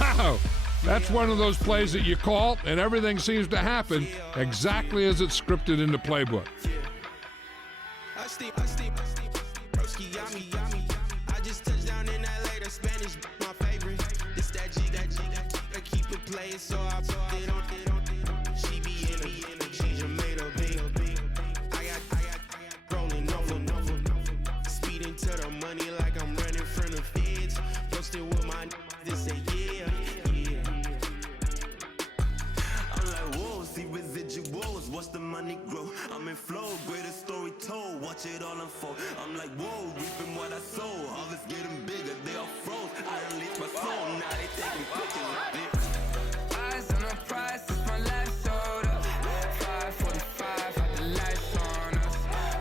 Wow, that's one of those plays that you call, and everything seems to happen exactly as it's scripted in the playbook. I just touched down in LA, the Spanish, my favorite. This that G, I keep it playing, so I put it on. She be in a she Jamaica big. I got rolling over. Speeding to the money like I'm running from the feds. Posted with my they say yeah. I'm like, whoa, see residuals, watch the money grow. I'm in flow, greatest story told, watch it all unfold. I'm like, whoa, reaping what I sow, harvest getting bigger, they all froze. I unleashed my soul, now they taking pictures of it. Eyes on the prize, it's my last soda. 5:45, had the lights on us.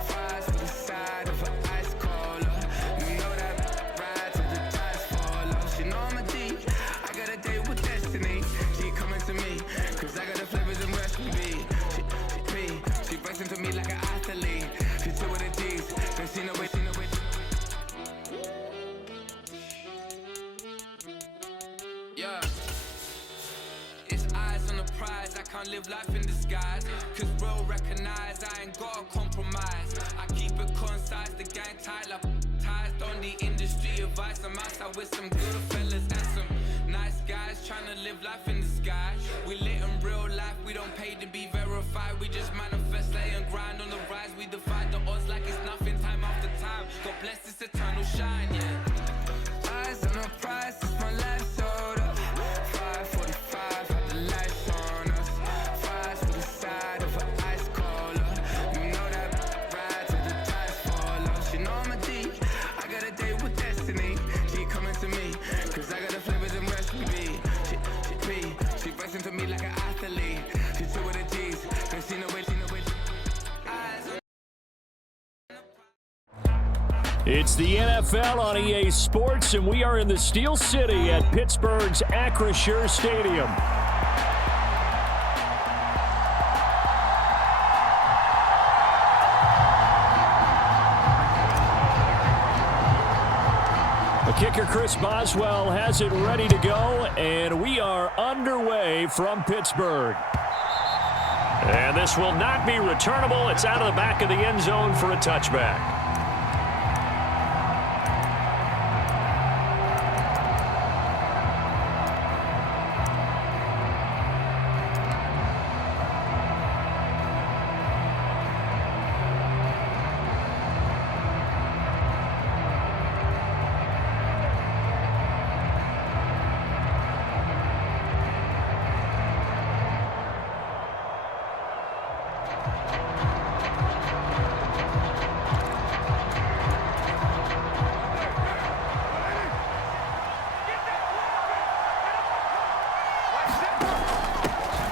Fries to the side of an ice cola. You know that ride till the tires fall off. She know I'm a D, I got a date with destiny. She coming to me, cause I got the flavors and recipe. She breaks into me like an athlete. She two with the D's, then she know it. Yeah. It's eyes on the prize, I can't live life in disguise. Cause real recognize I ain't gotta compromise. I keep it concise, the gang tight like ties on the industry advice. I'm outside with some good fellas and some nice guys trying to live life in the sky. We lit in real life, we don't pay to be verified. We just manifest, lay and grind on the rise. We defy the odds like it's nothing, time after time. God bless this eternal shine, yeah. Eyes on the prize, it's my last soda. 5:45, had the lights on us. Fries to the side of an ice cola. You know that ride till the tires fall off. She know I'm a D, I got a date with destiny. She coming to me, cause I got the flavors and recipe. She breaks into me like an athlete. She two with the D's, then she know it. Eyes on. It's the NFL on EA Sports, and we are in the Steel City at Pittsburgh's Acrisure Stadium. The kicker, Chris Boswell, has it ready to go, and we are underway from Pittsburgh. And this will not be returnable. It's out of the back of the end zone for a touchback.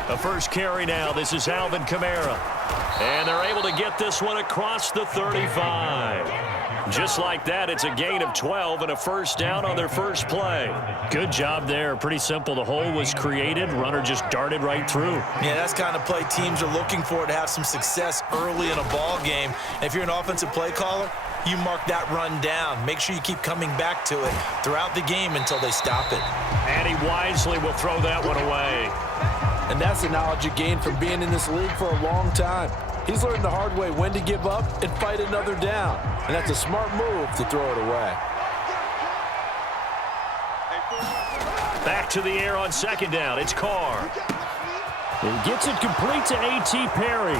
The first carry now. This is Alvin Kamara. And they're able to get this one across the 35. Just like that, it's a gain of 12 and a first down on their first play. Good job there. Pretty simple. The hole was created. Runner just darted right through. Yeah, that's the kind of play teams are looking for to have some success early in a ball game. And if you're an offensive play caller, you mark that run down. Make sure you keep coming back to it throughout the game until they stop it. And he wisely will throw that one away. And that's the knowledge you gain from being in this league for a long time. He's learned the hard way when to give up and fight another down. And that's a smart move to throw it away. Back to the air on second down. It's Carr. He gets it complete to A.T. Perry.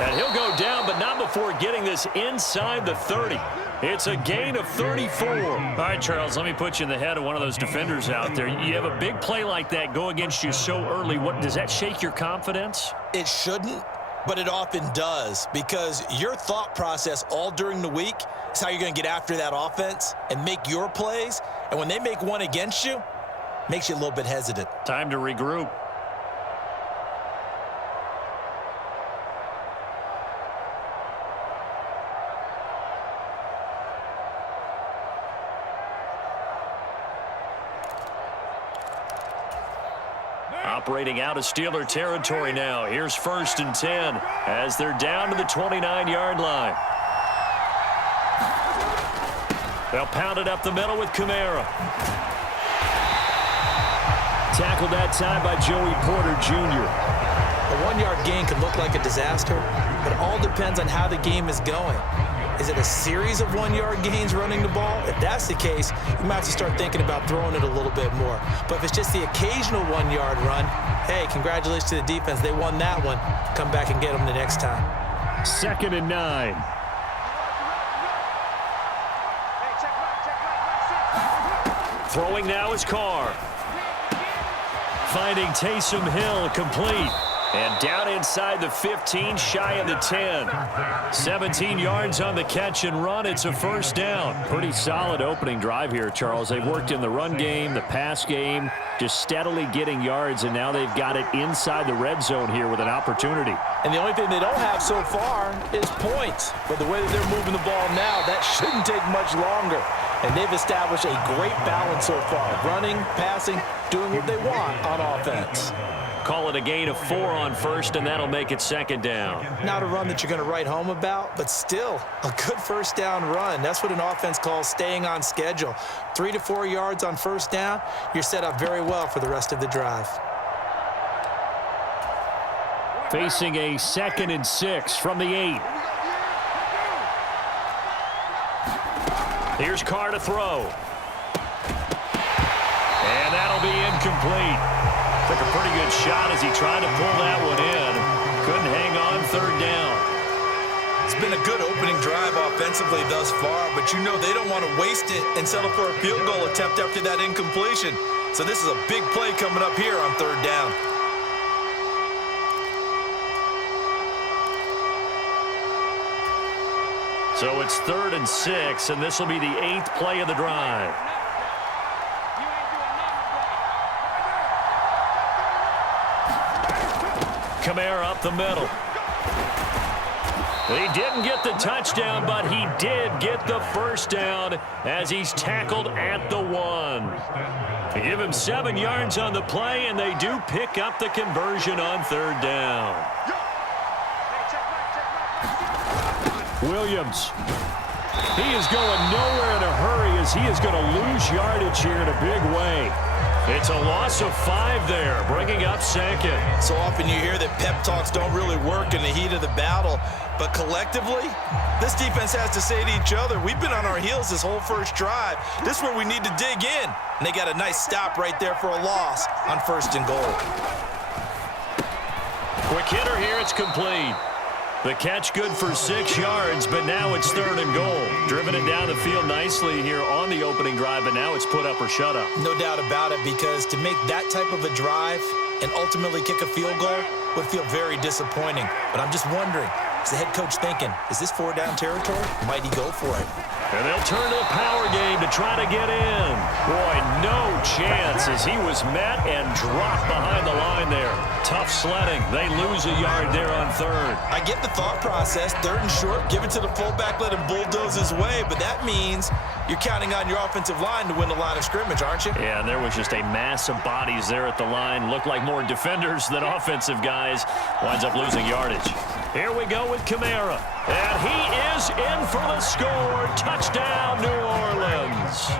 And he'll go down, but not before getting this inside the 30. It's a gain of 34. All right, Charles, let me put you in the head of one of those defenders out there. You have a big play like that go against you so early. What does that shake your confidence? It shouldn't, but it often does, because your thought process all during the week is how you're going to get after that offense and make your plays. And when they make one against you, it makes you a little bit hesitant. Time to regroup. Operating out of Steeler territory now. Here's 1st and 10 as they're down to the 29-yard line. They'll pound it up the middle with Kamara. Tackled that time by Joey Porter Jr. A 1-yard gain can look like a disaster, but it all depends on how the game is going. Is it a series of 1-yard gains running the ball? If that's the case, you might have to start thinking about throwing it a little bit more. But if it's just the occasional 1-yard run, hey, congratulations to the defense. They won that one. Come back and get them the next time. 2nd and 9. Throwing now is Carr. Finding Taysom Hill complete. And down inside the 15, shy of the 10. 17 yards on the catch and run. It's a first down. Pretty solid opening drive here, Charles. They've worked in the run game, the pass game, just steadily getting yards, and now they've got it inside the red zone here with an opportunity. And the only thing they don't have so far is points. But the way that they're moving the ball now, that shouldn't take much longer. And they've established a great balance so far. Running, passing, doing what they want on offense. Call it a gain of 4 on first, and that'll make it 2nd down. Not a run that you're going to write home about, but still a good first down run. That's what an offense calls staying on schedule. 3 to 4 yards on first down, you're set up very well for the rest of the drive. Facing a 2nd and 6 from the 8. Here's Carr to throw. And that'll be incomplete. Took a pretty good shot as he tried to pull that one in. Couldn't hang on 3rd down. It's been a good opening drive offensively thus far, but you know they don't want to waste it and settle for a field goal attempt after that incompletion. So this is a big play coming up here on 3rd down. So it's 3rd and 6, and this will be the 8th play of the drive. Kamara up the middle. He didn't get the touchdown, but he did get the first down as he's tackled at the 1. They give him 7 yards on the play, and they do pick up the conversion on 3rd down. Williams. He is going nowhere in a hurry as he is going to lose yardage here in a big way. It's a loss of 5 there, bringing up 2nd. So often you hear that pep talks don't really work in the heat of the battle, but collectively, this defense has to say to each other, we've been on our heels this whole first drive. This is where we need to dig in. And they got a nice stop right there for a loss on 1st and goal. Quick hitter here, it's complete. The catch good for 6 yards, but now it's 3rd and goal. Driven it down the field nicely here on the opening drive, but now it's put up or shut up. No doubt about it, because to make that type of a drive and ultimately kick a field goal would feel very disappointing. But I'm just wondering, is the head coach thinking, is this 4-down territory? Might he go for it? And they'll turn to the power game to try to get in. Boy, no chance as he was met and dropped behind the line there. Tough sledding. They lose a yard there on 3rd. I get the thought process. 3rd and short, give it to the fullback, let him bulldoze his way. But that means you're counting on your offensive line to win the line of scrimmage, aren't you? Yeah, and there was just a mass of bodies there at the line. Looked like more defenders than offensive guys. Winds up losing yardage. Here we go with Kamara. And he is in for the score. Touchdown, New Orleans.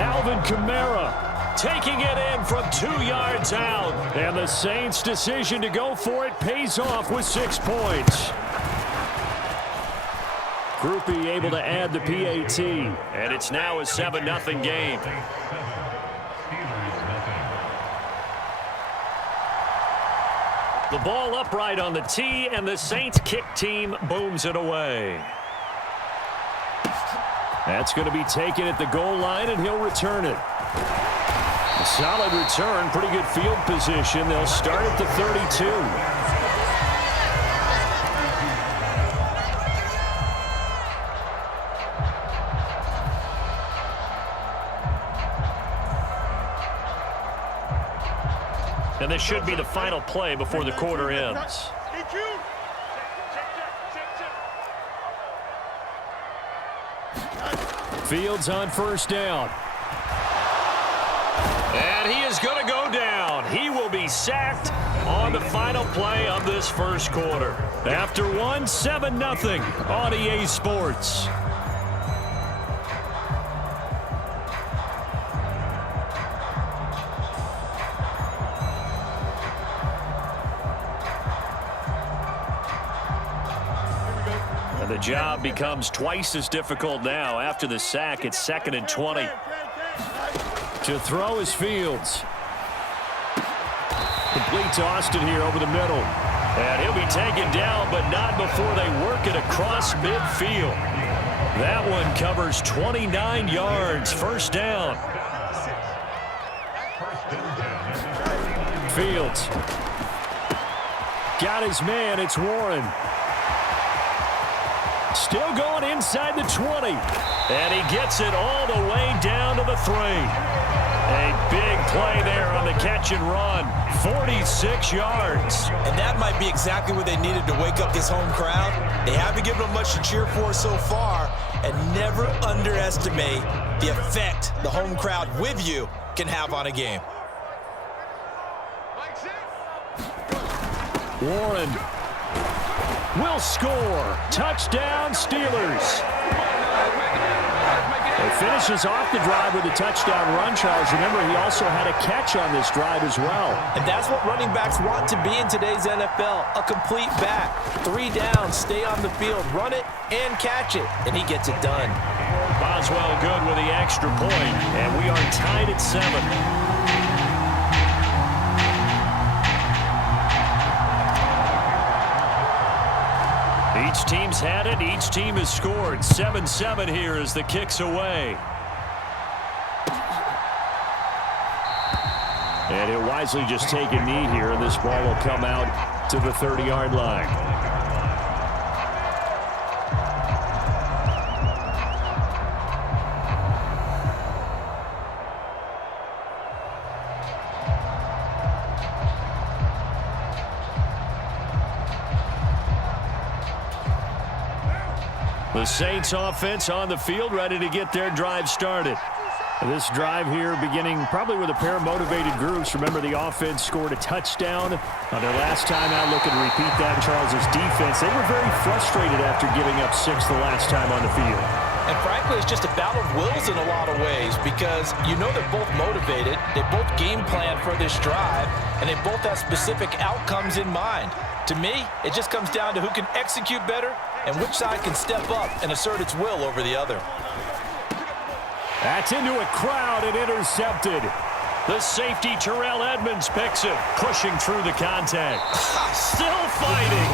Alvin Kamara taking it in from 2 yards out. And the Saints' decision to go for it pays off with 6 points. Groupie able to add the PAT. And it's now a 7-0 game. The ball upright on the tee, and the Saints kick team booms it away. That's going to be taken at the goal line, and he'll return it. A solid return, pretty good field position. They'll start at the 32. And this should be the final play before the quarter ends. Fields on 1st down. And he is going to go down. He will be sacked on the final play of this first quarter. After 7-0 on EA Sports. The job becomes twice as difficult now. After the sack, it's 2nd and 20. To throw is Fields. Complete to Austin here over the middle. And he'll be taken down, but not before they work it across midfield. That one covers 29 yards. First down. Fields. Got his man. It's Warren. Still going inside the 20. And he gets it all the way down to the 3. A big play there on the catch and run. 46 yards. And that might be exactly what they needed to wake up this home crowd. They haven't given them much to cheer for so far. And never underestimate the effect the home crowd with you can have on a game. Warren will score. Touchdown, Steelers. He finishes off the drive with a touchdown run, Charles. Remember, he also had a catch on this drive as well. And that's what running backs want to be in today's NFL, a complete back. 3 downs, stay on the field, run it, and catch it. And he gets it done. Boswell good with the extra point, and we are tied at 7. Each team's had it. Each team has scored. 7-7 here as the kick's away. And he'll wisely just take a knee here, and this ball will come out to the 30-yard line. The Saints offense on the field, ready to get their drive started. This drive here beginning probably with a pair of motivated groups. Remember, the offense scored a touchdown on their last time out. Looking to repeat that in Charles's defense. They were very frustrated after giving up 6 the last time on the field. And frankly, it's just a battle of wills in a lot of ways because you know they're both motivated. They both game plan for this drive, and they both have specific outcomes in mind. To me, it just comes down to who can execute better and which side can step up and assert its will over the other. That's into a crowd and intercepted. The safety, Terrell Edmonds, picks it, pushing through the contact. Still fighting.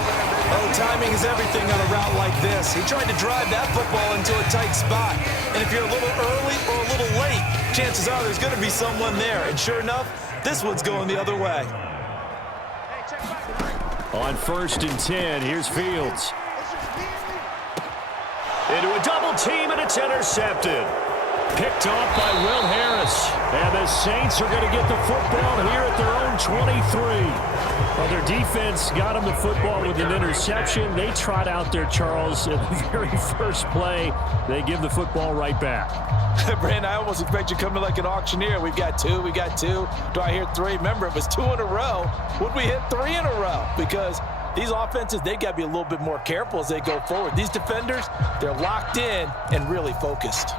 Oh, timing is everything on a route like this. He tried to drive that football into a tight spot. And if you're a little early or a little late, chances are there's going to be someone there. And sure enough, this one's going the other way. On 1st and 10, here's Fields. Into a double team, and it's intercepted. Picked off by Will Harris. And the Saints are going to get the football here at their own 23. Well, their defense got them the football with an interception. They trot out there, Charles, at the very first play. They give the football right back. Brandon, I almost expect you coming like an auctioneer. We've got 2, we got 2. Do I hear 3? Remember, it was 2 in a row. Would we hit 3 in a row? Because these offenses, they got to be a little bit more careful as they go forward. These defenders, they're locked in and really focused.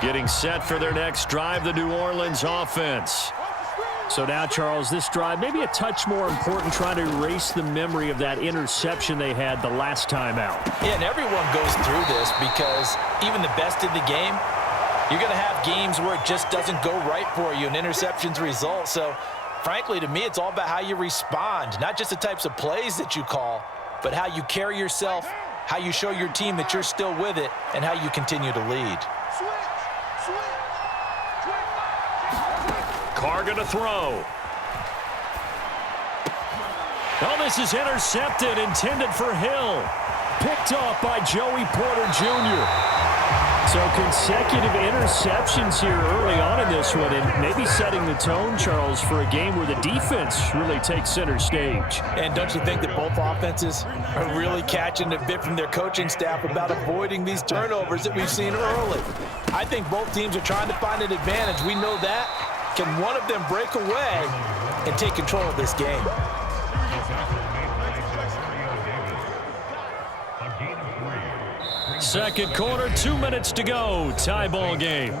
Getting set for their next drive, the New Orleans offense. So now, Charles, this drive maybe a touch more important, trying to erase the memory of that interception they had the last time out. Yeah, and everyone goes through this because even the best in the game, you're going to have games where it just doesn't go right for you and interceptions result. So, frankly, to me, it's all about how you respond, not just the types of plays that you call, but how you carry yourself, how you show your team that you're still with it, and how you continue to lead. Carr going to throw. Oh, this is intercepted, intended for Hill. Picked off by Joey Porter Jr. So consecutive interceptions here early on in this one, and maybe setting the tone, Charles, for a game where the defense really takes center stage. And don't you think that both offenses are really catching a bit from their coaching staff about avoiding these turnovers that we've seen early? I think both teams are trying to find an advantage. We know that. Can one of them break away and take control of this game? Second quarter, 2 minutes to go. Tie ball game.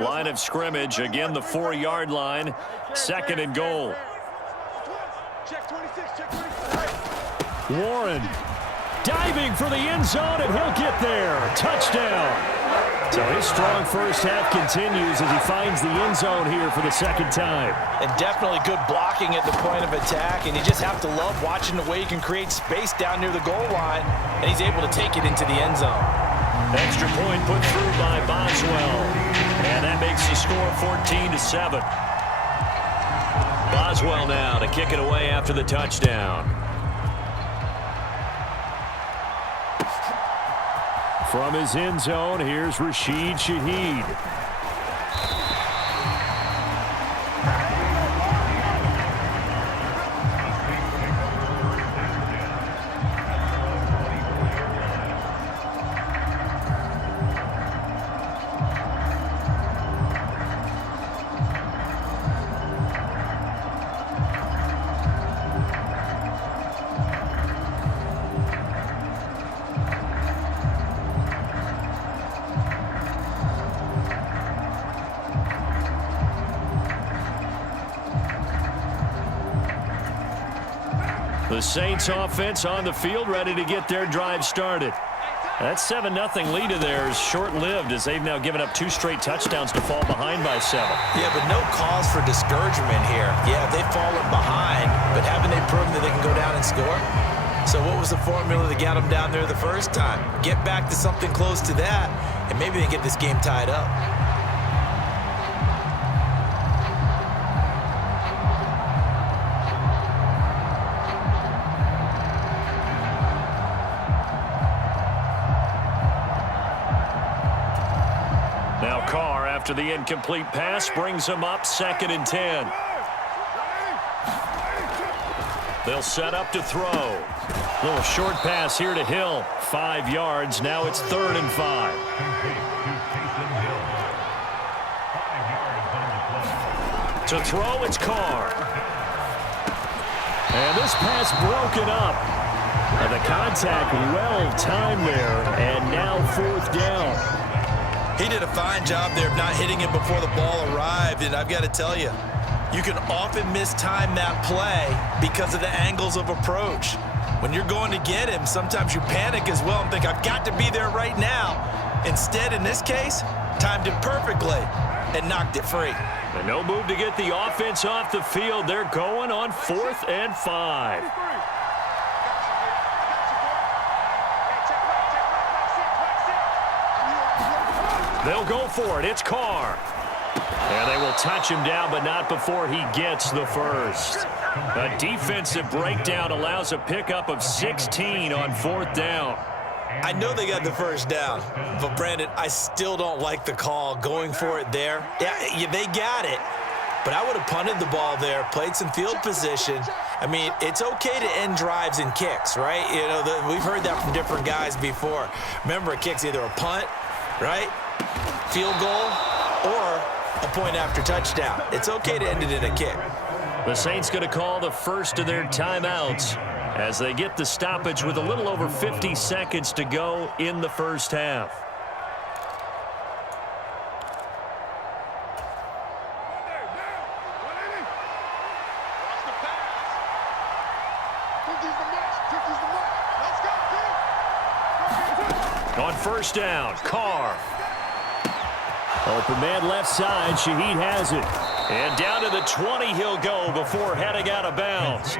Line of scrimmage, again the 4-yard line. 2nd and goal. Warren diving for the end zone, and he'll get there. Touchdown. So his strong first half continues as he finds the end zone here for the 2nd time. And definitely good blocking at the point of attack, and you just have to love watching the way he can create space down near the goal line, and he's able to take it into the end zone. Extra point put through by Boswell, and that makes the score 14-7. Boswell now to kick it away after the touchdown. From his end zone, here's Rashid Shaheed. The Saints offense on the field, ready to get their drive started. That 7-0 lead of theirs short-lived as they've now given up 2 straight touchdowns to fall behind by 7. Yeah, but no cause for discouragement here. Yeah, they've fallen behind, but haven't they proven that they can go down and score? So what was the formula that got them down there the first time? Get back to something close to that, and maybe they get this game tied up. After the incomplete pass, brings him up 2nd and 10. They'll set up to throw. Little short pass here to Hill. 5 yards. Now it's 3rd and 5. To throw, it's Carr. And this pass broken up. And the contact well timed there. And now 4th down. He did a fine job there of not hitting him before the ball arrived, and I've got to tell you, you can often mistime that play because of the angles of approach. When you're going to get him, sometimes you panic as well and think, I've got to be there right now. Instead, in this case, timed it perfectly and knocked it free. And no move to get the offense off the field. They're going on 4th and 5. They'll go for it. It's Carr. And they will touch him down, but not before he gets the first. A defensive breakdown allows a pickup of 16 on 4th down. I know they got the first down, but Brandon, I still don't like the call going for it there. Yeah, they got it, but I would have punted the ball there, played some field position. I mean, it's okay to end drives and kicks, right? You know, we've heard that from different guys before. Remember, a kick's either a punt, right? Field goal or a point after touchdown. It's okay to end it in a kick. The Saints going to call the first of their timeouts as they get the stoppage with a little over 50 seconds to go in the first half. On 1st down, Carr. Open man left side. Shaheed has it. And down to the 20 he'll go before heading out of bounds.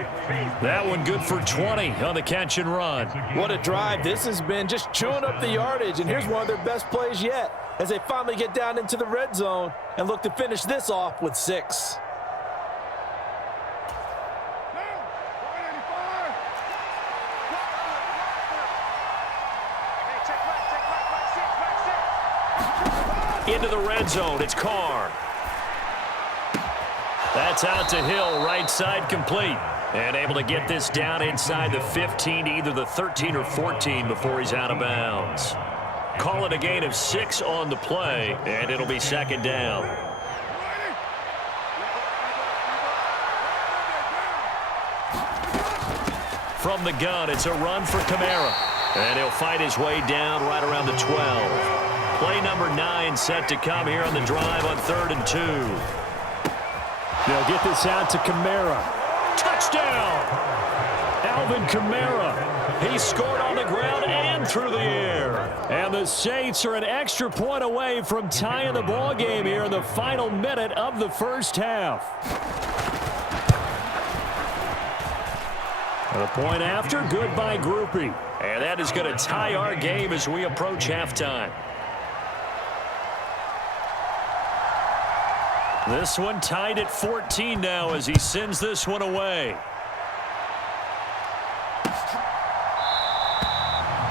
That one good for 20 on the catch and run. What a drive this has been, just chewing up the yardage. And here's one of their best plays yet as they finally get down into the red zone and look to finish this off with 6. Into the red zone, it's Carr. That's out to Hill, right side complete. And able to get this down inside the 15, either the 13 or 14 before he's out of bounds. Call it a gain of 6 on the play, and it'll be 2nd down. From the gun, it's a run for Kamara. And he'll fight his way down right around the 12. Play number 9 set to come here on the drive on 3rd and 2. They'll get this out to Kamara. Touchdown! Alvin Kamara. He scored on the ground and through the air. And the Saints are an extra point away from tying the ball game here in the final minute of the first half. A point after, good by Groupie. And that is going to tie our game as we approach halftime. This one tied at 14 now as he sends this one away.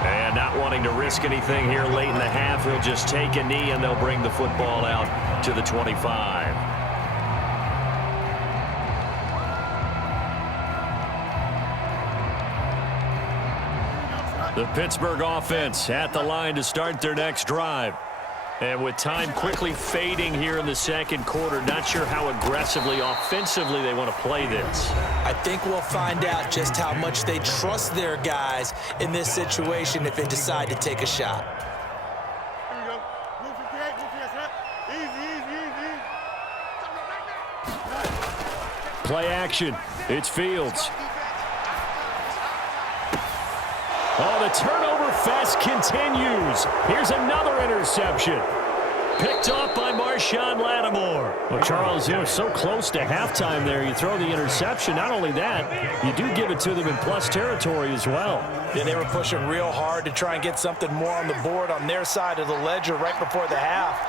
And not wanting to risk anything here late in the half, he'll just take a knee and they'll bring the football out to the 25. The Pittsburgh offense at the line to start their next drive. And with time quickly fading here in the second quarter, not sure how aggressively, offensively they want to play this. I think we'll find out just how much they trust their guys in this situation if they decide to take a shot. Here we go. Move 58, move 58, easy. Play action. It's Fields. Oh, the turnover fest continues. Here's another interception. Picked off by Marshawn Lattimore. Well, Charles, you were so close to halftime there. You throw the interception. Not only that, you do give it to them in plus territory as well. Yeah, they were pushing real hard to try and get something more on the board on their side of the ledger right before the half.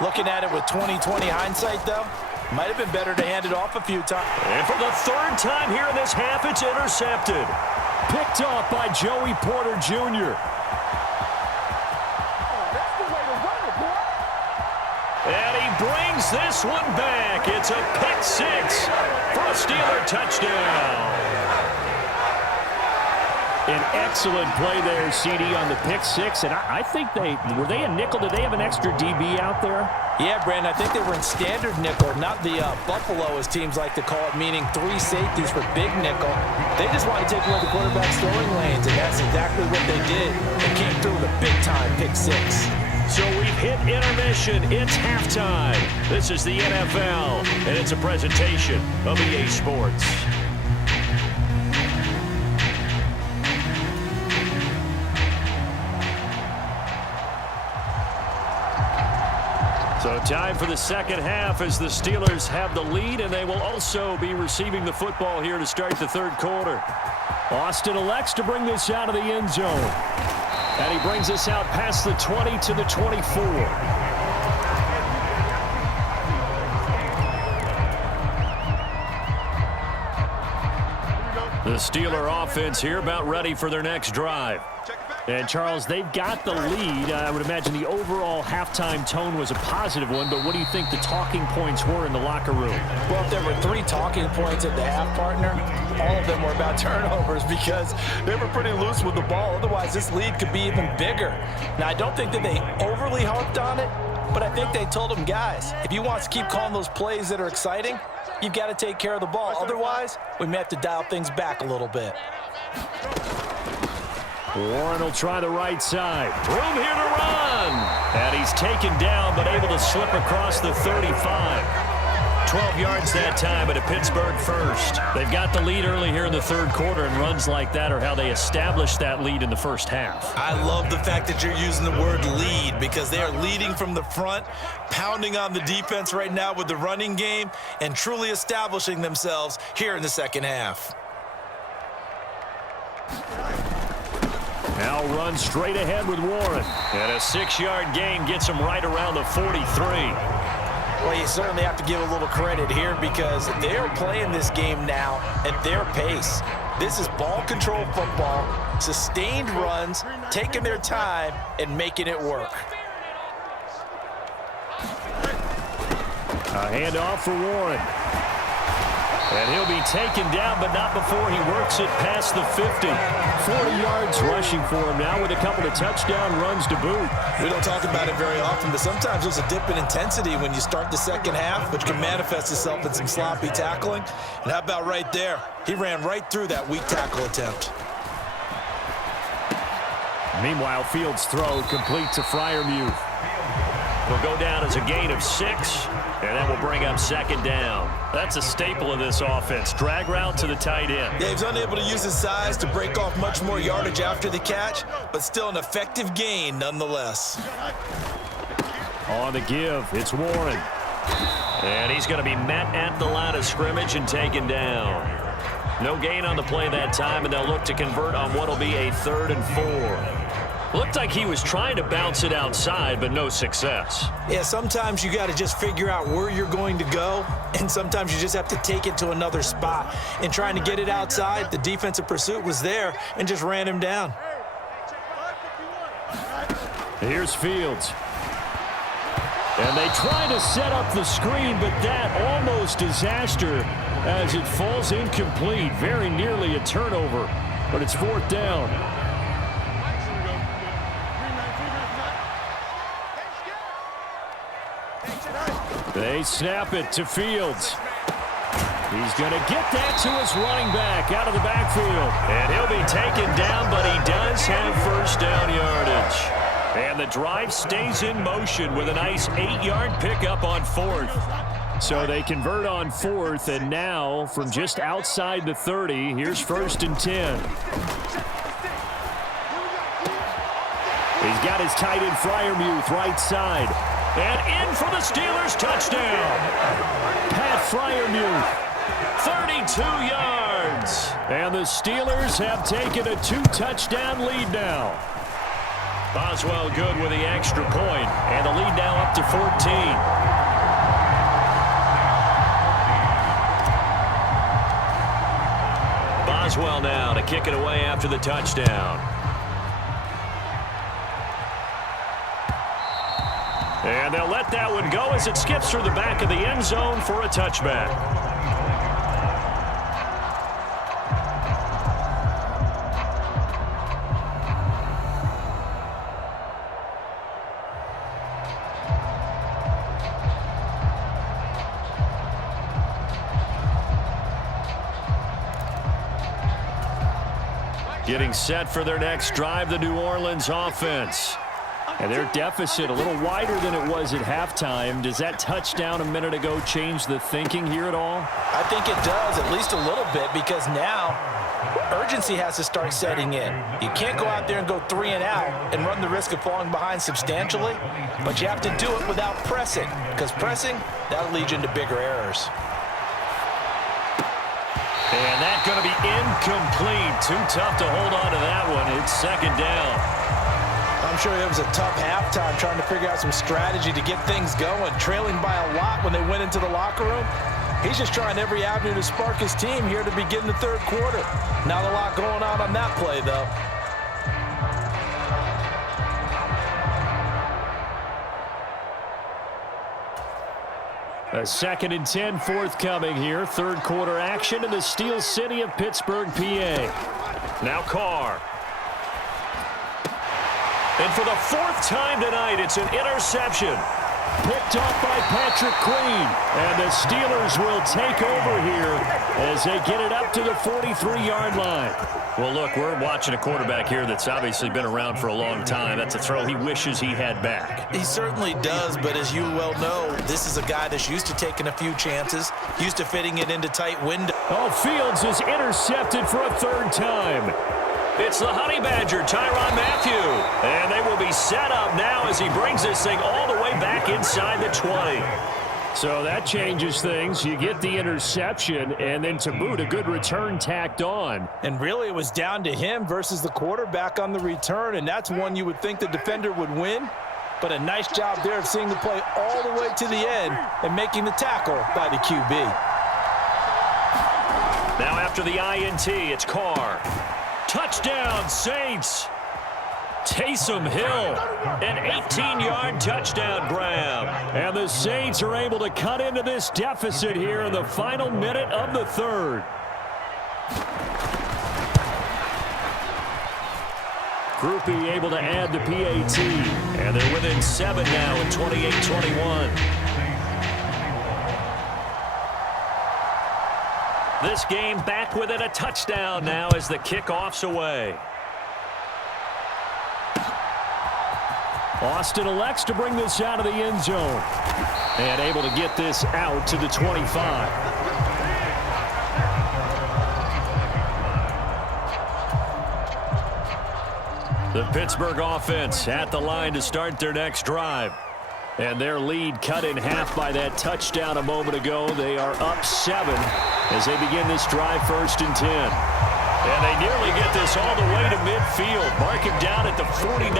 Looking at it with 20/20 hindsight, though, might have been better to hand it off a few times. And for the 3rd time here in this half, it's intercepted. Picked off by Joey Porter Jr. And he brings this one back. It's a pick 6 for a Steeler touchdown. An excellent play there, CD, on the pick 6. And I think were they a nickel? Did they have an extra DB out there? Yeah, Brandon, I think they were in standard nickel, not the Buffalo, as teams like to call it, meaning 3 safeties for big nickel. They just want to take away the quarterback's throwing lanes, and that's exactly what they did. They came through with a big-time pick 6. So we've hit intermission. It's halftime. This is the NFL, and it's a presentation of EA Sports. So time for the second half as the Steelers have the lead, and they will also be receiving the football here to start the 3rd quarter. Austin elects to bring this out of the end zone. And he brings us out past the 20 to the 24. The Steeler offense here about ready for their next drive. And, Charles, they've got the lead. I would imagine the overall halftime tone was a positive one, but what do you think the talking points were in the locker room? Well, if there were 3 talking points at the half, partner, all of them were about turnovers because they were pretty loose with the ball. Otherwise, this lead could be even bigger. Now, I don't think that they overly harped on it, but I think they told them, guys, if you want to keep calling those plays that are exciting, you've got to take care of the ball. Otherwise, we may have to dial things back a little bit. Warren will try the right side. Room here to run. And he's taken down, but able to slip across the 35. 12 yards that time, but a Pittsburgh first. They've got the lead early here in the 3rd quarter, and runs like that are how they established that lead in the first half. I love the fact that you're using the word lead because they are leading from the front, pounding on the defense right now with the running game, and truly establishing themselves here in the second half. Now run straight ahead with Warren. And a 6-yard gain gets him right around the 43. Well, you certainly have to give a little credit here because they're playing this game now at their pace. This is ball control football, sustained runs, taking their time and making it work. A handoff for Warren. And he'll be taken down, but not before he works it past the 50. 40 yards rushing for him now with a couple of touchdown runs to boot. We don't talk about it very often, but sometimes there's a dip in intensity when you start the second half, which can manifest itself in some sloppy tackling. And how about right there? He ran right through that weak tackle attempt. Meanwhile, Fields' throw complete to Freiermuth. Will go down as a gain of 6, and that will bring up second down. That's a staple of this offense. Drag route to the tight end. Yeah, he's unable to use his size to break off much more yardage after the catch, but still an effective gain nonetheless. On the give, it's Warren. And he's going to be met at the line of scrimmage and taken down. No gain on the play that time, and they'll look to convert on what will be a 3rd and 4. Looked like he was trying to bounce it outside, but no success. Yeah, sometimes you got to just figure out where you're going to go, and sometimes you just have to take it to another spot. In trying to get it outside, the defensive pursuit was there and just ran him down. Here's Fields. And they try to set up the screen, but that almost disaster as it falls incomplete. Very nearly a turnover, but it's 4th down. They snap it to Fields. He's going to get that to his running back out of the backfield. And he'll be taken down, but he does have first down yardage. And the drive stays in motion with a nice 8-yard pickup on 4th. So they convert on 4th, and now from just outside the 30, here's 1st and 10. He's got his tight end Freiermuth right side. And in for the Steelers touchdown. Pat Freiermuth, 32 yards. And the Steelers have taken a 2-touchdown lead now. Boswell good with the extra point, and the lead now up to 14. Boswell now to kick it away after the touchdown. And they'll let that one go as it skips through the back of the end zone for a touchback. Getting set for their next drive, the New Orleans offense. And their deficit a little wider than it was at halftime. Does that touchdown a minute ago change the thinking here at all? I think it does, at least a little bit, because now urgency has to start setting in. You can't go out there and go 3 and out and run the risk of falling behind substantially, but you have to do it without pressing, because pressing, that'll lead you into bigger errors. And that's going to be incomplete. Too tough to hold on to that one. It's second down. I'm sure it was a tough halftime trying to figure out some strategy to get things going, trailing by a lot when they went into the locker room. He's just trying every avenue to spark his team here to begin the 3rd quarter. Not a lot going on that play, though. A 2nd and 10 forthcoming here. 3rd quarter action in the Steel City of Pittsburgh, PA. Now Carr. And for the 4th time tonight, it's an interception. Picked off by Patrick Queen. And the Steelers will take over here as they get it up to the 43-yard line. Well, look, we're watching a quarterback here that's obviously been around for a long time. That's a throw he wishes he had back. He certainly does, but as you well know, this is a guy that's used to taking a few chances, used to fitting it into tight windows. Oh, Fields is intercepted for a 3rd time. It's the Honey Badger, Tyrann Mathieu. And they will be set up now as he brings this thing all the way back inside the 20. So that changes things. You get the interception, and then to boot, a good return tacked on. And really, it was down to him versus the quarterback on the return, and that's one you would think the defender would win. But a nice job there of seeing the play all the way to the end and making the tackle by the QB. Now after the INT, it's Carr. Touchdown, Saints. Taysom Hill, an 18-yard touchdown grab. And the Saints are able to cut into this deficit here in the final minute of the 3rd. Groupie able to add the PAT. And they're within 7 now at 28-21. This game back within a touchdown now as the kickoff's away. Austin elects to bring this out of the end zone. And able to get this out to the 25. The Pittsburgh offense at the line to start their next drive. And their lead cut in half by that touchdown a moment ago. They are up 7 as they begin this drive 1st and 10. And they nearly get this all the way to midfield. Mark him down at the 49.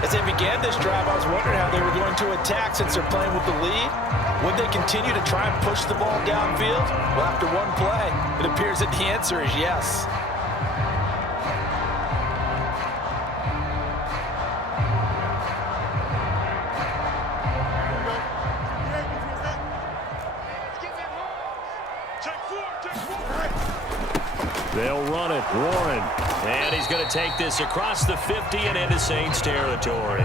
As they began this drive, I was wondering how they were going to attack since they're playing with the lead. Would they continue to try and push the ball downfield? Well, after one play, it appears that the answer is yes. They'll run it. Warren. And he's going to take this across the 50 and into Saints territory.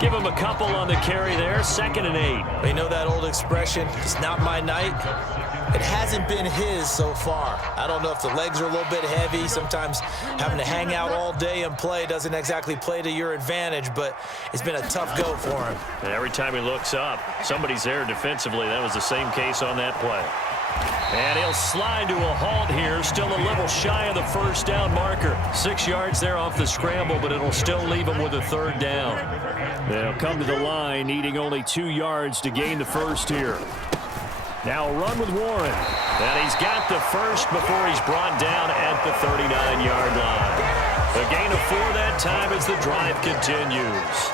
Give him a couple on the carry there. 2nd and 8. They know that old expression, it's not my night. It hasn't been his so far. I don't know if the legs are a little bit heavy. Sometimes having to hang out all day and play doesn't exactly play to your advantage, but it's been a tough go for him. And every time he looks up, somebody's there defensively. That was the same case on that play. And he'll slide to a halt here, still a little shy of the 1st down marker. 6 yards there off the scramble, but it'll still leave him with a 3rd down. They'll come to the line, needing only 2 yards to gain the 1st here. Now a run with Warren. And he's got the 1st before he's brought down at the 39-yard line. A gain of 4 that time as the drive continues.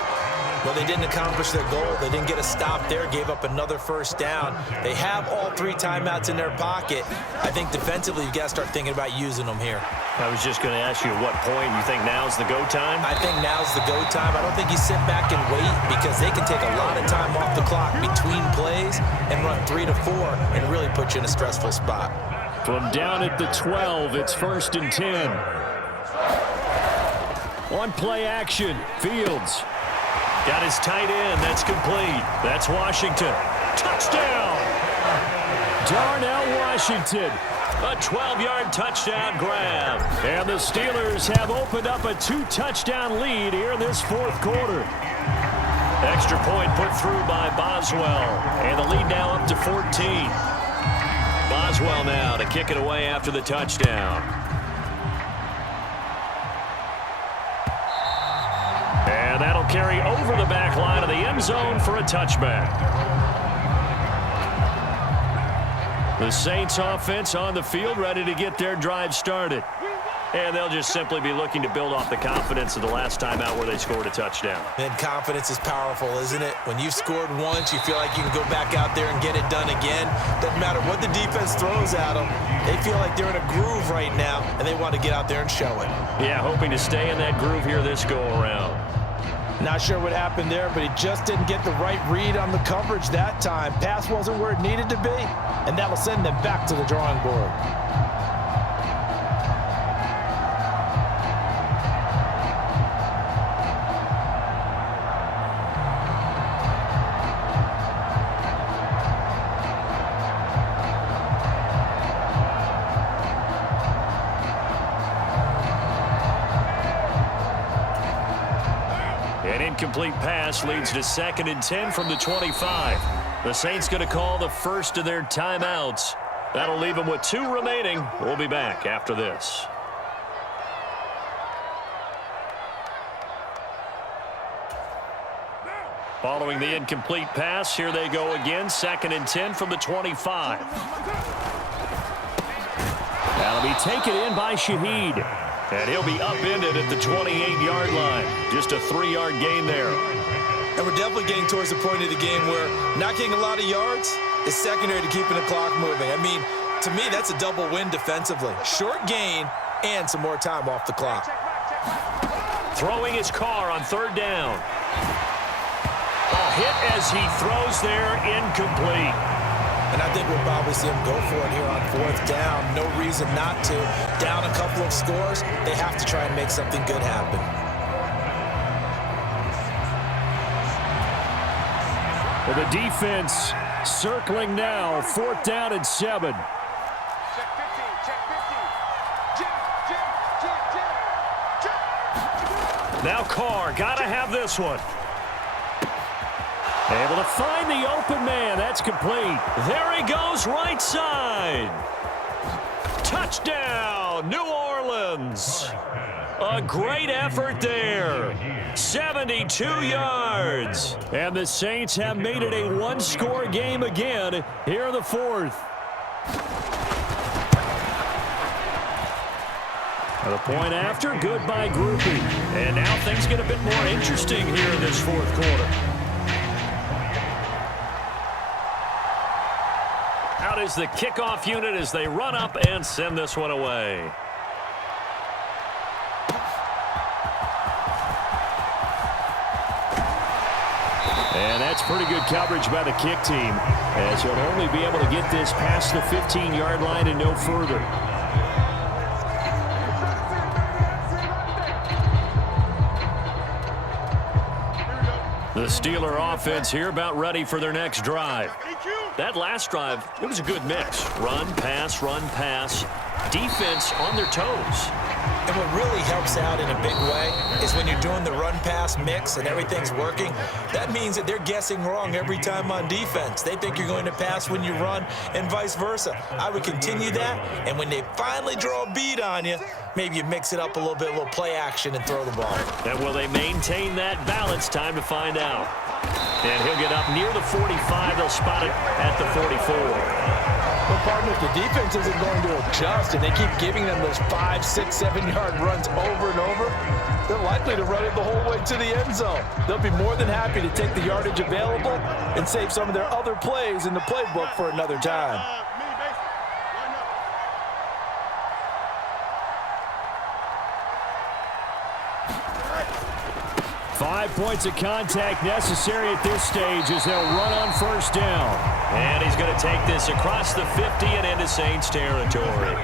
Well, they didn't accomplish their goal. They didn't get a stop there, gave up another 1st down. They have all 3 timeouts in their pocket. I think defensively, you've got to start thinking about using them here. I was just going to ask you at what point you think now's the go time? I think now's the go time. I don't think you sit back and wait because they can take a lot of time off the clock between plays and run 3 to 4 and really put you in a stressful spot. From down at the 12, it's 1st and 10. On play action, Fields. Got his tight end. That's complete. That's Washington. Touchdown! Darnell Washington. A 12-yard touchdown grab. And the Steelers have opened up a 2-touchdown lead here in this 4th quarter. Extra point put through by Boswell. And the lead now up to 14. Boswell now to kick it away after the touchdown. And that'll carry over the back line of the end zone for a touchback. The Saints offense on the field ready to get their drive started. And they'll just simply be looking to build off the confidence of the last time out where they scored a touchdown. And confidence is powerful, isn't it? When you've scored once, you feel like you can go back out there and get it done again. Doesn't matter what the defense throws at them. They feel like they're in a groove right now, and they want to get out there and show it. Yeah, hoping to stay in that groove here this go-around. Not sure what happened there, but he just didn't get the right read on the coverage that time. Pass wasn't where it needed to be, and that'll send them back to the drawing board. An incomplete pass leads to 2nd and 10 from the 25. The Saints going to call the 1st of their timeouts. That'll leave them with 2 remaining. We'll be back after this. Following the incomplete pass, here they go again. 2nd and 10 from the 25. That'll be taken in by Shaheed. And he'll be upended at the 28-yard line. Just a 3-yard gain there. And we're definitely getting towards the point of the game where not getting a lot of yards is secondary to keeping the clock moving. I mean, to me, that's a double win defensively. Short gain and some more time off the clock. Throwing his car on 3rd down. A hit as he throws there, incomplete. And I think we'll probably see him go for it here on 4th down. No reason not to. Down a couple of scores, they have to try and make something good happen. Well, the defense circling now. 4th down and 7. Check 15, check 15. Jim, Jim, Jim, Jim, Jim. Now Carr, gotta have this one. Able to find the open man. That's complete. There he goes, right side. Touchdown, New Orleans. A great effort there. 72 yards. And the Saints have made it a one-score game again here in the fourth. The point after, good by Groupie. And now things get a bit more interesting here in this fourth quarter. Out is the kickoff unit as they run up and send this one away. And that's pretty good coverage by the kick team, as he'll only be able to get this past the 15-yard line and no further. The Steeler offense here about ready for their next drive. That last drive, it was a good mix. Run, pass, defense on their toes. And what really helps out in a big way is when you're doing the run-pass mix and everything's working, that means that they're guessing wrong every time on defense. They think you're going to pass when you run and vice versa. I would continue that, and when they finally draw a bead on you, maybe you mix it up a little play action and throw the ball. And will they maintain that balance? Time to find out. And he'll get up near the 45. They'll spot it at the 44. Well, partner, if the defense isn't going to adjust and they keep giving them those 5, 6, 7-yard runs over and over, they're likely to run it the whole way to the end zone. They'll be more than happy to take the yardage available and save some of their other plays in the playbook for another time. 5 points of contact necessary at this stage as they'll run on first down. And he's going to take this across the 50 and into Saints territory.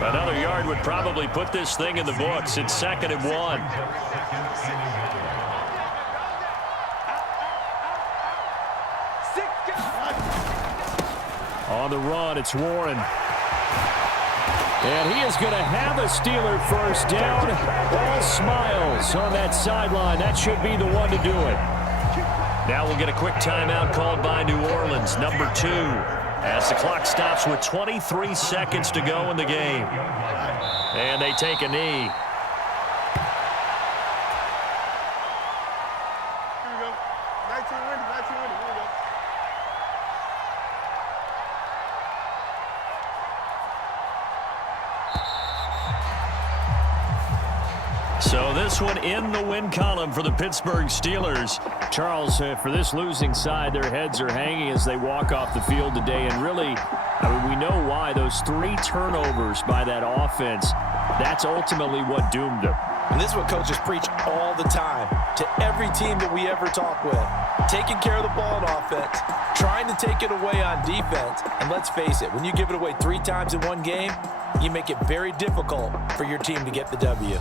Another yard would probably put this thing in the books. It's 2nd and 1. On the run, it's Warren. And he is going to have a Steeler first down. All smiles on that sideline. That should be the one to do it. Now we'll get a quick timeout called by New Orleans, number 2, as the clock stops with 23 seconds to go in the game. And they take a knee. Here we go. 19 winning. Here we go. So this one in the win column for the Pittsburgh Steelers. Charles, for this losing side, their heads are hanging as they walk off the field today. And really, I mean, we know why. Those 3 turnovers by that offense, that's ultimately what doomed them. And this is what coaches preach all the time to every team that we ever talk with. Taking care of the ball on offense, trying to take it away on defense. And let's face it, when you give it away 3 times in one game, you make it very difficult for your team to get the W.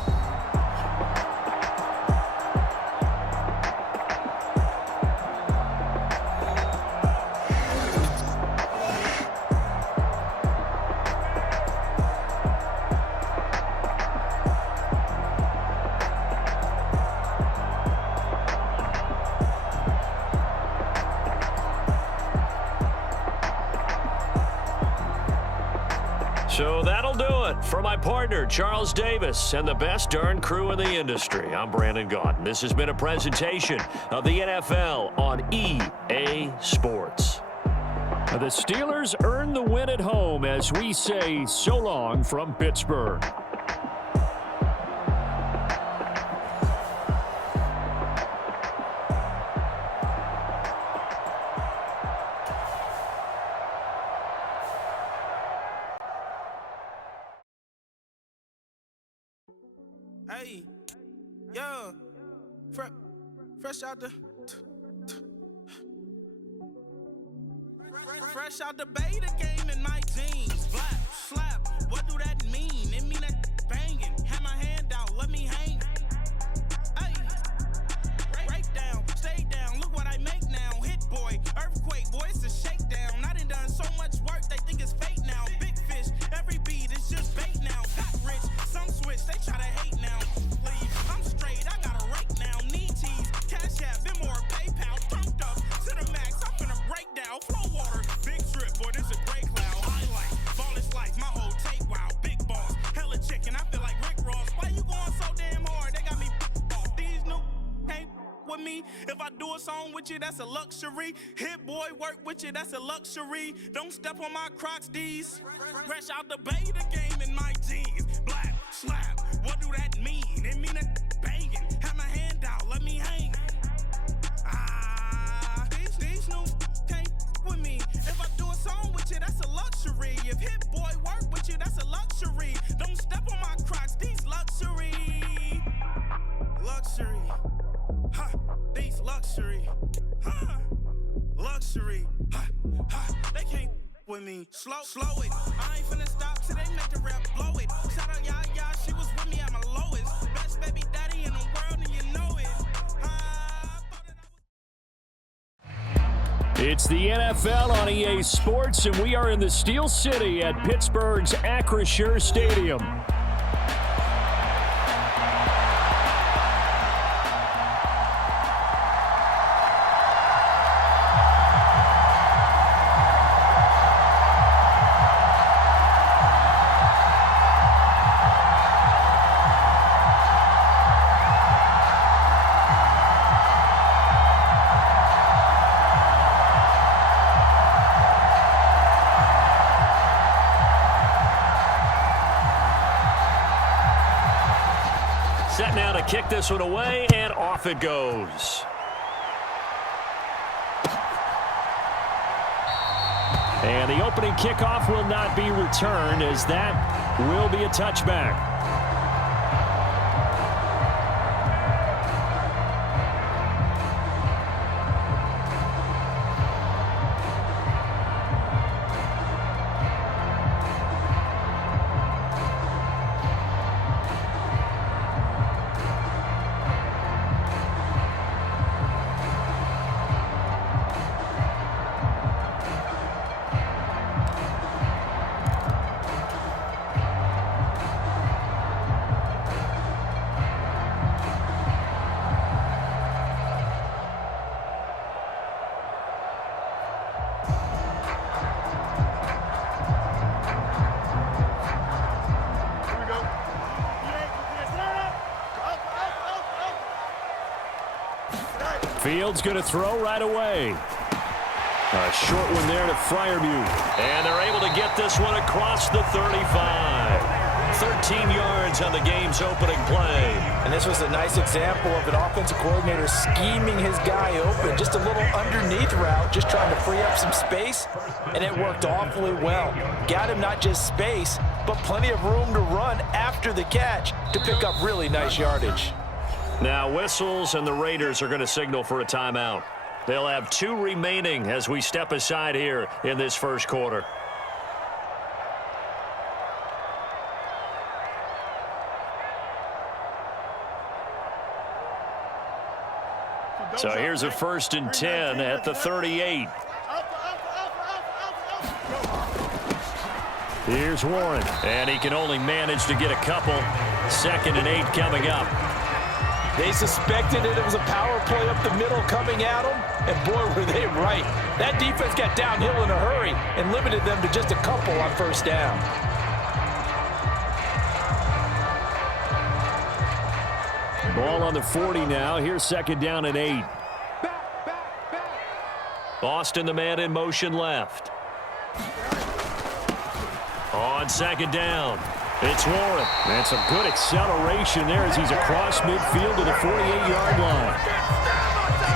So that'll do it for my partner, Charles Davis, and the best darn crew in the industry. I'm Brandon Gaudin. This has been a presentation of the NFL on EA Sports. The Steelers earn the win at home as we say so long from Pittsburgh. Hey, yeah, fresh out the fresh out the beta game in my jeans. Slap, what do that mean? It mean that banging. Have my hand out, let me hang. Hey, break down, stay down. Look what I make now. Hit boy, earthquake, boy, it's a shakedown. I done so much work, they think it's fake now. Big fish, every beat is just bait now. Got rich, some switch, they try to hate now. Leave, I'm straight, I got a rate do a song with you, that's a luxury. Hit boy, work with you, that's a luxury. Don't step on my Crocs, these. Fresh out the bay, the game in my jeans. Black, slap, what do that mean? It mean that banging. Have my hand out, let me hang. These new can't with me. If I do a song with you, that's a luxury. If hit boy work with you, that's a luxury. Don't step on my Crocs, these luxury. Luxury. Ha, these luxury. Ha, luxury. Ha, ha, they can't with me. Slow it. I ain't finna stop till they make the rap blow it. Shout out, yeah, she was with me at my lowest. Best baby daddy in the world, and you know it. It's the NFL on EA Sports, and we are in the Steel City at Pittsburgh's Acrisure Stadium. Set now to kick this one away, and off it goes. And the opening kickoff will not be returned, as that will be a touchback. Fields going to throw right away. A short one there to Freiermuth. And they're able to get this one across the 35. 13 yards on the game's opening play. And this was a nice example of an offensive coordinator scheming his guy open. Just a little underneath route, just trying to free up some space, and it worked awfully well. Got him not just space, but plenty of room to run after the catch to pick up really nice yardage. Now whistles, and the Raiders are going to signal for a timeout. They'll have 2 remaining as we step aside here in this first quarter. So here's a 1st and 10 at the 38. Here's Warren. And he can only manage to get a couple. 2nd and 8 coming up. They suspected it was a power play up the middle coming at them, and boy, were they right. That defense got downhill in a hurry and limited them to just a couple on 1st down. Ball on the 40 now. Here's 2nd down and 8. Boston, the man in motion left. On 2nd down, it's Warren. That's a good acceleration there as he's across midfield to the 48-yard line.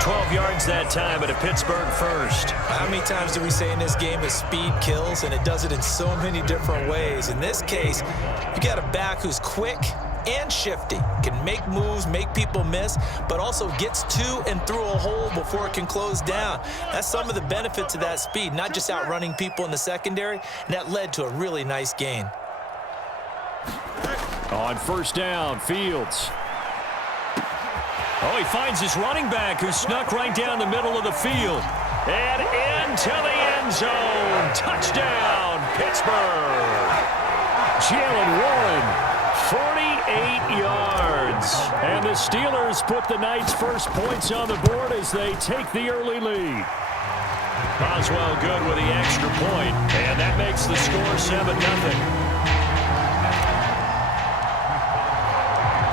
12 yards that time at a Pittsburgh first. How many times do we say in this game that speed kills, and it does it in so many different ways? In this case, you got a back who's quick and shifty, can make moves, make people miss, but also gets to and through a hole before it can close down. That's some of the benefits of that speed, not just outrunning people in the secondary, and that led to a really nice gain. On 1st down, Fields. Oh, he finds his running back who snuck right down the middle of the field. And into the end zone. Touchdown, Pittsburgh. Jalen Warren. 48 yards. And the Steelers put the Knights' first points on the board as they take the early lead. Boswell good with the extra point, and that makes the score 7-0.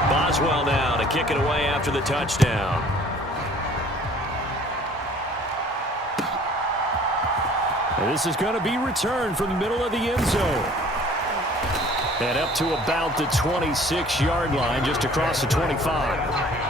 Boswell now to kick it away after the touchdown. This is going to be returned from the middle of the end zone. And up to about the 26-yard line, just across the 25.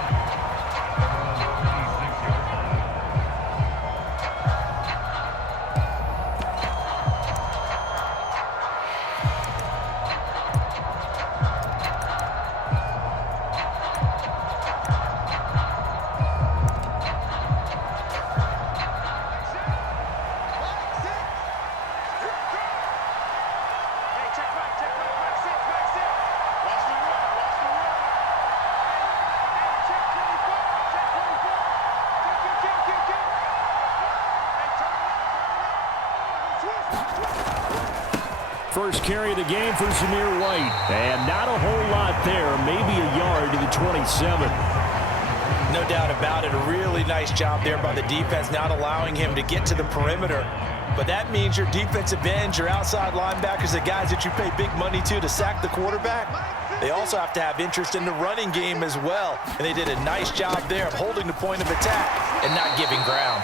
First carry of the game for Zamir White. And not a whole lot there, maybe a yard to the 27. No doubt about it. A really nice job there by the defense, not allowing him to get to the perimeter. But that means your defensive ends, your outside linebackers, the guys that you pay big money to sack the quarterback, they also have to have interest in the running game as well. And they did a nice job there of holding the point of attack and not giving ground.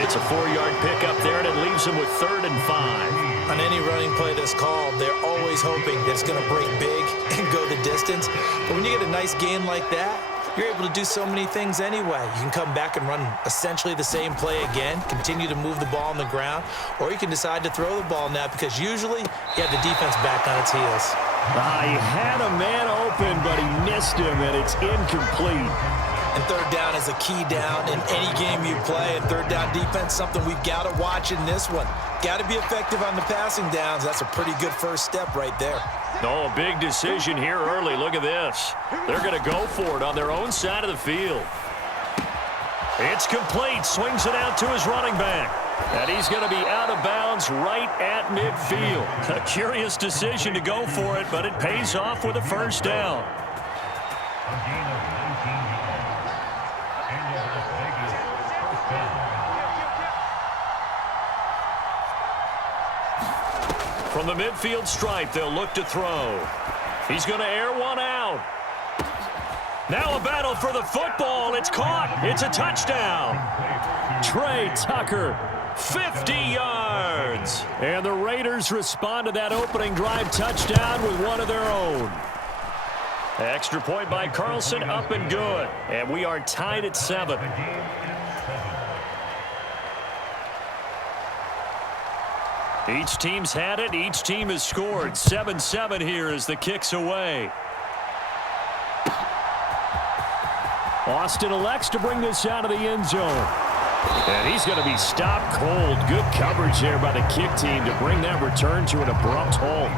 It's a 4-yard pickup there, and it leaves them with 3rd and 5. On any running play that's called, they're always hoping that it's going to break big and go the distance. But when you get a nice gain like that, you're able to do so many things anyway. You can come back and run essentially the same play again, continue to move the ball on the ground, or you can decide to throw the ball now because usually you have the defense back on its heels. He had a man open, but he missed him, and it's incomplete. And third down is a key down in any game you play. And third down defense, something we've got to watch in this one. Got to be effective on the passing downs. That's a pretty good first step right there. Oh, a big decision here early. Look at this. They're going to go for it on their own side of the field. It's complete. Swings it out to his running back. And he's going to be out of bounds right at midfield. A curious decision to go for it, but it pays off with a first down. From the midfield stripe, they'll look to throw. He's going to air one out. Now a battle for the football. It's caught. It's a touchdown. Trey Tucker, 50 yards. And the Raiders respond to that opening drive touchdown with one of their own. Extra point by Carlson, up and good. And we are tied at 7. Each team's had it. Each team has scored. 7-7 here as the kick's away. Austin elects to bring this out of the end zone. And he's going to be stopped cold. Good coverage there by the kick team to bring that return to an abrupt halt.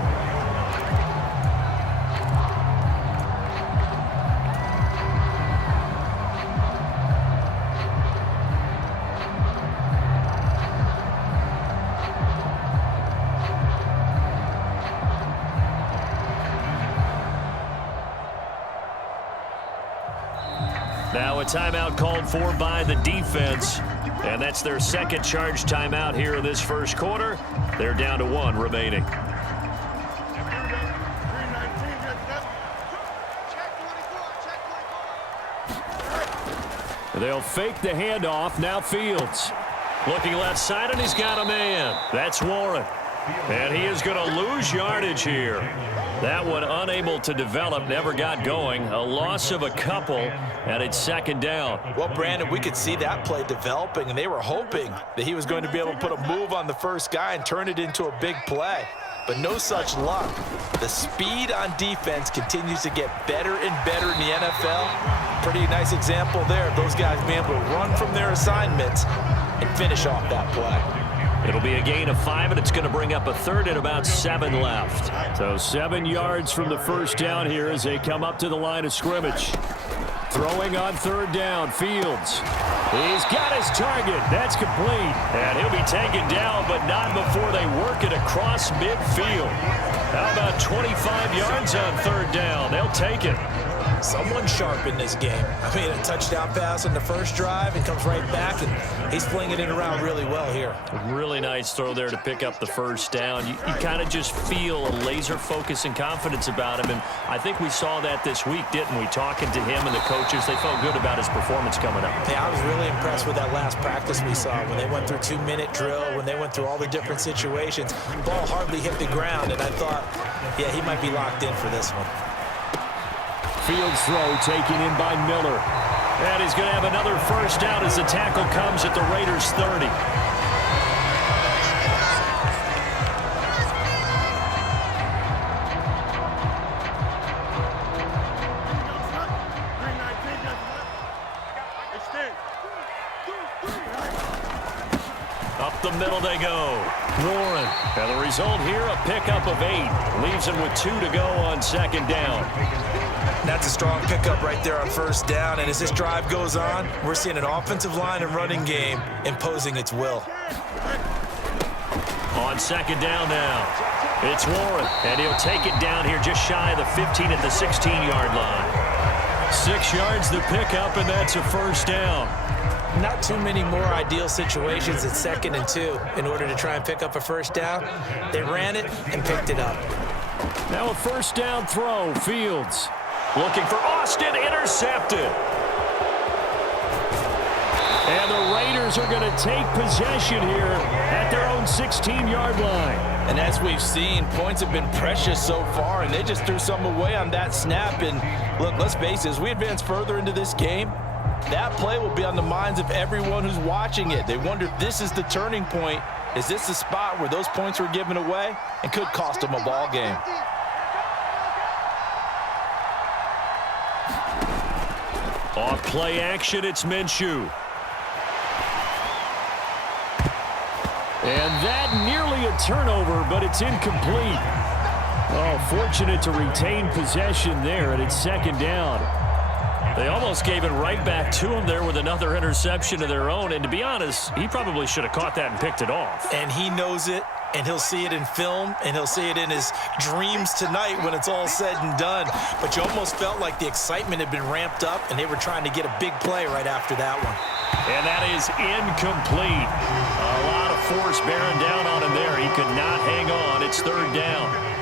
Now a timeout called for by the defense. And that's their second charge timeout here in this first quarter. They're down to 1 remaining. They'll fake the handoff. Now Fields. Looking left side, and he's got a man. That's Warren. And he is going to lose yardage here. That one unable to develop, never got going. A loss of a couple, and it's second down. Well, Brandon, we could see that play developing, and they were hoping that he was going to be able to put a move on the first guy and turn it into a big play. But no such luck. The speed on defense continues to get better and better in the NFL. Pretty nice example there of those guys being able to run from their assignments and finish off that play. It'll be a gain of 5, and it's going to bring up a third and about 7 left. So 7 yards from the first down here as they come up to the line of scrimmage. Throwing on third down, Fields. He's got his target. That's complete. And he'll be taken down, but not before they work it across midfield. How about 25 yards on third down? They'll take it. Someone sharp in this game. I mean, a touchdown pass on the first drive and comes right back, and he's flinging it around really well here. Really nice throw there to pick up the first down. You kind of just feel a laser focus and confidence about him, and I think we saw that this week, didn't we? Talking to him and the coaches, they felt good about his performance coming up. Yeah, I was really impressed with that last practice we saw when they went through 2-minute drill, when they went through all the different situations. Ball hardly hit the ground, and I thought, yeah, he might be locked in for this one. Fields throw taken in by Miller. And he's going to have another first down as the tackle comes at the Raiders' 30. Up the middle they go. Warren. And the result here, a pickup of 8. Leaves him with 2 to go on second down. That's a strong pickup right there on first down, and as this drive goes on, we're seeing an offensive line and running game imposing its will. On second down now, it's Warren, and he'll take it down here just shy of the 15 at the 16-yard line. 6 yards the pickup, and that's a first down. Not too many more ideal situations at 2nd and 2 in order to try and pick up a first down. They ran it and picked it up. Now a first down throw, Fields. Looking for Austin, intercepted. And the Raiders are going to take possession here at their own 16-yard line. And as we've seen, points have been precious so far, and they just threw some away on that snap. And look, let's face it, as we advance further into this game, that play will be on the minds of everyone who's watching it. They wonder if this is the turning point. Is this the spot where those points were given away and could cost them a ball game? Off play action, it's Minshew. And that nearly a turnover, but it's incomplete. Oh, fortunate to retain possession there, and it's second down. They almost gave it right back to him there with another interception of their own. And to be honest, he probably should have caught that and picked it off. And he knows it, and he'll see it in film, and he'll see it in his dreams tonight when it's all said and done. But you almost felt like the excitement had been ramped up, and they were trying to get a big play right after that one. And that is incomplete. A lot of force bearing down on him there. He could not hang on. It's third down.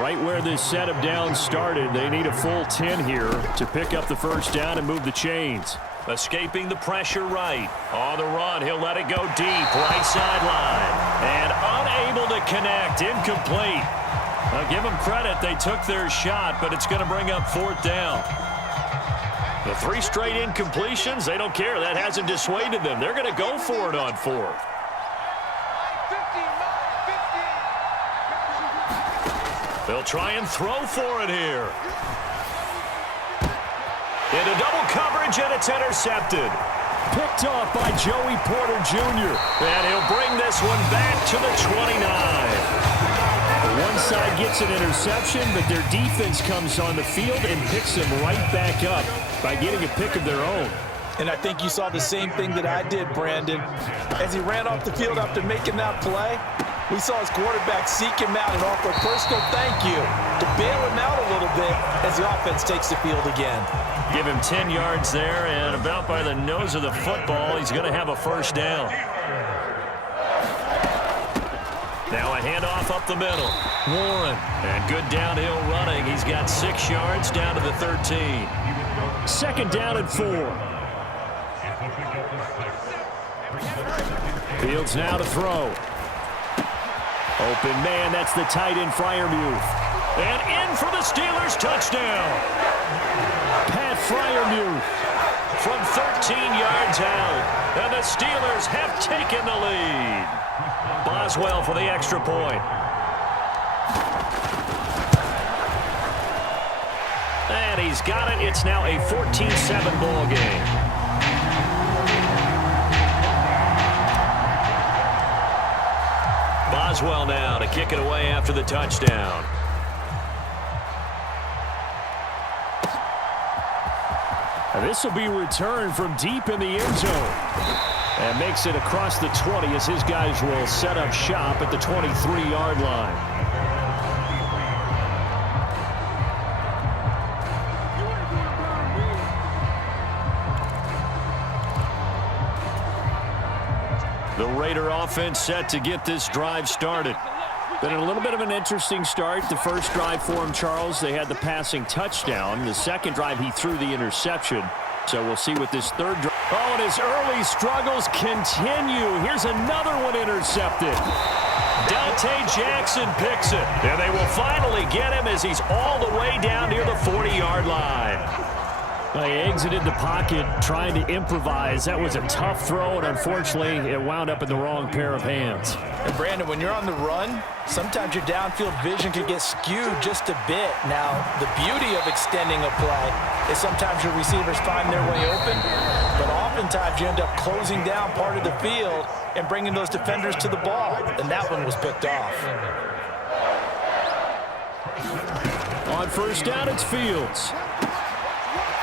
Right where this set of downs started, they need a full 10 here to pick up the first down and move the chains. Escaping the pressure right. On the run, he'll let it go deep, right sideline. And unable to connect, incomplete. Now give them credit, they took their shot, but it's going to bring up fourth down. The 3 straight incompletions, they don't care. That hasn't dissuaded them. They're going to go for it on fourth. They'll try and throw for it here. Into double coverage, and it's intercepted. Picked off by Joey Porter Jr. And he'll bring this one back to the 29. One side gets an interception, but their defense comes on the field and picks them right back up by getting a pick of their own. And I think you saw the same thing that I did, Brandon. As he ran off the field after making that play, we saw his quarterback seek him out and offer a personal thank you to bail him out a little bit as the offense takes the field again. Give him 10 yards there, and about by the nose of the football, he's going to have a first down. Now a handoff up the middle. Warren, and good downhill running. He's got 6 yards down to the 13. Second down and 4. Fields now to throw. Open man, that's the tight end Freiermuth. And in for the Steelers, touchdown. Pat Freiermuth. From 13 yards out, and the Steelers have taken the lead. Boswell for the extra point. And he's got it. It's now a 14-7 ball game. Boswell now to kick it away after the touchdown. And this will be returned from deep in the end zone. And makes it across the 20 as his guys will set up shop at the 23-yard line. The Raider offense set to get this drive started. Been a little bit of an interesting start. The first drive for him, Charles, they had the passing touchdown. The second drive, he threw the interception. So we'll see what this third drive. Oh, and his early struggles continue. Here's another one intercepted. Dante Jackson picks it. And they will finally get him as he's all the way down near the 40-yard line. He exited the pocket trying to improvise. That was a tough throw, and unfortunately, it wound up in the wrong pair of hands. And Brandon, when you're on the run, sometimes your downfield vision can get skewed just a bit. Now, the beauty of extending a play is sometimes your receivers find their way open, but oftentimes you end up closing down part of the field and bringing those defenders to the ball, and that one was picked off. On first down, it's Fields.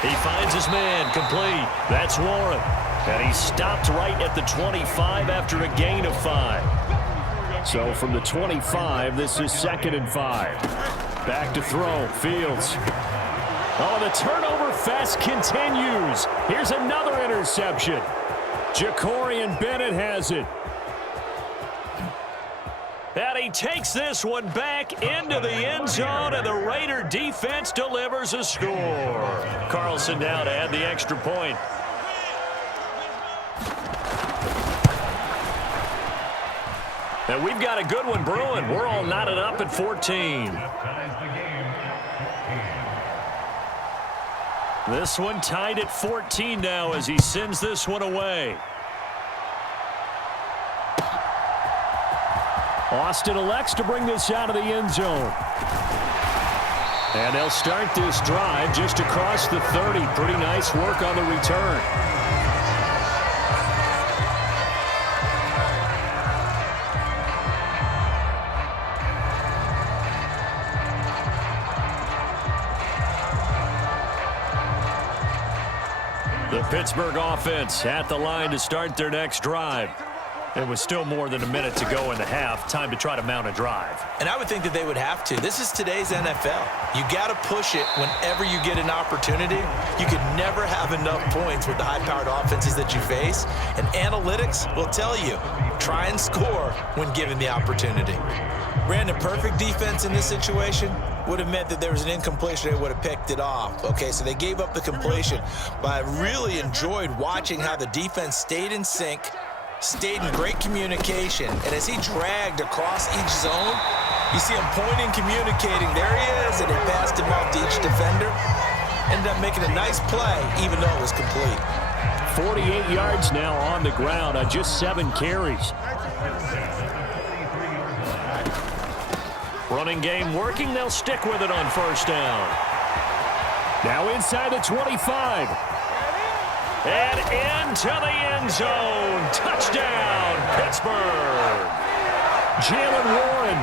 He finds his man, complete. That's Warren. And he stopped right at the 25 after a gain of 5. So from the 25, this is 2nd and 5. Back to throw, Fields. Oh, the turnover fest continues. Here's another interception. Jacorian Bennett has it. And he takes this one back into the end zone, and the Raider defense delivers a score. Carlson now to add the extra point. And we've got a good one brewing. We're all knotted up at 14. This one tied at 14 now as he sends this one away. Austin elects to bring this out of the end zone. And they'll start this drive just across the 30. Pretty nice work on the return. The Pittsburgh offense at the line to start their next drive. It was still more than a minute to go in the half. Time to try to mount a drive. And I would think that they would have to. This is today's NFL. You got to push it whenever you get an opportunity. You could never have enough points with the high-powered offenses that you face. And analytics will tell you, try and score when given the opportunity. Brandon, perfect defense in this situation would have meant that there was an incompletion. They would have picked it off. Okay, so they gave up the completion. But I really enjoyed watching how the defense stayed in sync, stayed in great communication, and as he dragged across each zone, you see him pointing, communicating. There he is, and he passed him off to each defender. Ended up making a nice play, even though it was complete. 48 yards now on the ground on just 7 carries. Running game working. They'll stick with it on first down. Now inside the 25. And into the end zone. Touchdown, Pittsburgh. Jalen Warren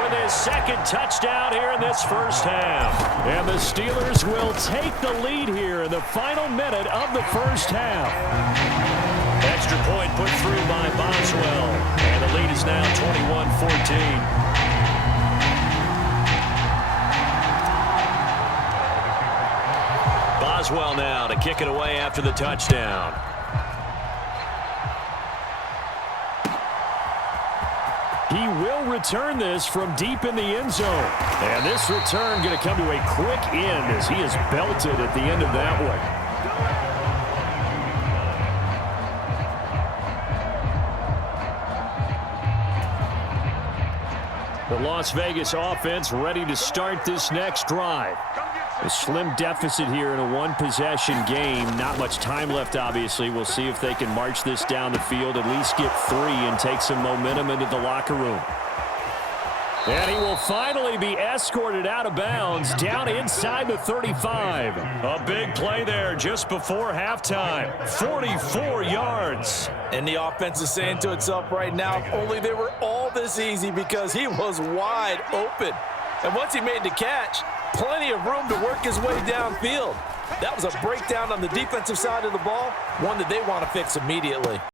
with his second touchdown here in this first half. And the Steelers will take the lead here in the final minute of the first half. Extra point put through by Boswell. And the lead is now 21-14. Boswell now to kick it away after the touchdown. He will return this from deep in the end zone. And this return going to come to a quick end as he is belted at the end of that one. The Las Vegas offense ready to start this next drive. A slim deficit here in a one-possession game. Not much time left, obviously. We'll see if they can march this down the field, at least get 3 and take some momentum into the locker room. And he will finally be escorted out of bounds down inside the 35. A big play there just before halftime. 44 yards. And the offense is saying to itself right now, if only they were all this easy, because he was wide open. And once he made the catch, plenty of room to work his way downfield. That was a breakdown on the defensive side of the ball, one that they want to fix immediately.